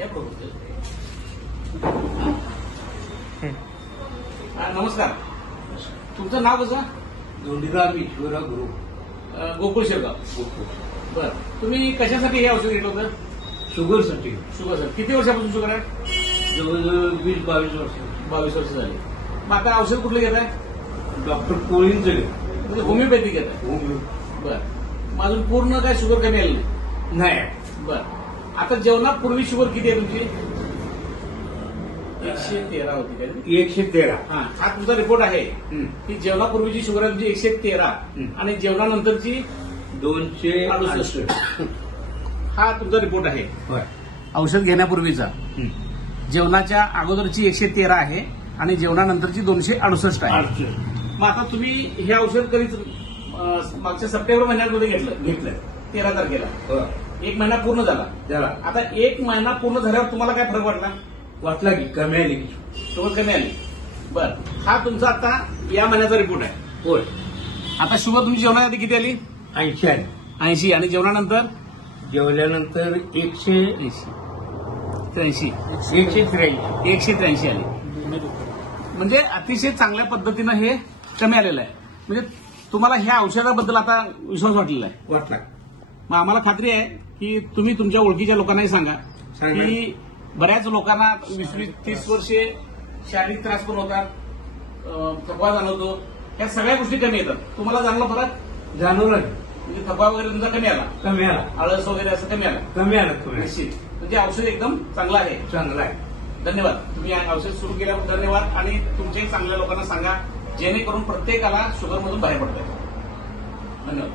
या प्रवृत्ती. नमस्कार, तुमचं नाव कसं? धोंडीराम ईश्वरा गुरु, गोकुळ शिरगाव. बर, तुम्ही कशासाठी हे औषध घेतलं होतं? शुगरसाठी. शुगर. किती वर्षापासून शुगर आहे? जवळजवळ 20-22 वर्ष. 22 वर्ष झाली. मग आता औषध कुठलं घेत आहे? डॉक्टर कोळींचं म्हणजे होमिओपॅथिक घेत आहे. बर, मग अजून पूर्ण काय शुगर कमी आली नाही. बर, आता जेवणापूर्वी शुगर किती आहे तुमची? 113 होती काय? 113. हा तुमचा रिपोर्ट आहे की जेवणापूर्वीची शुगर आहे तुमची 113 आणि जेवणानंतरची 268. हा तुमचा रिपोर्ट आहे. होय. औषध घेण्यापूर्वीचा जेवणाच्या अगोदरची 113 आहे आणि जेवणानंतरची 268 आहे. मग आता तुम्ही हे औषध कधीच मागच्या सप्टेंबर महिन्यामध्ये घेतलं 13 तारखेला. 1 महिना पूर्ण झाला. आता 1 महिना पूर्ण झाल्यावर तुम्हाला काय फरक वाटला की कमी आली की शुगर कमी आली. बर, हा तुमचा आता या महिन्याचा रिपोर्ट आहे. होय. आता शुगर तुमची जेवणाच्या आधी किती आली? 80 आली. 80 आणि जेवणानंतर जेवल्यानंतर 183. 183 आली. म्हणजे अतिशय चांगल्या पद्धतीनं हे कमी आलेलं आहे. म्हणजे तुम्हाला ह्या औषधाबद्दल आता विश्वास वाटलेला आहे. वाटला. मग आम्हाला खात्री आहे की तुम्ही तुमच्या ओळखीच्या लोकांनाही सांगा की बऱ्याच लोकांना 20-30 वर्षे शारीरिक त्रास पण होतात, थकवा जाणवतो. ह्या सगळ्या गोष्टी कमी येतात. तुम्हाला जाणला फरक? जाणवलं. म्हणजे थकवा वगैरे तुमचा कमी आला, आळस वगैरे असं कमी आला. निश्चित. म्हणजे औषध एकदम चांगलं आहे. चांगला आहे. धन्यवाद. तुम्ही औषध सुरू केल्याबद्दल धन्यवाद आणि तुमच्याही चांगल्या लोकांना सांगा जेणेकरून प्रत्येकाला शुगरमधून बाहेर पडता येईल. धन्यवाद.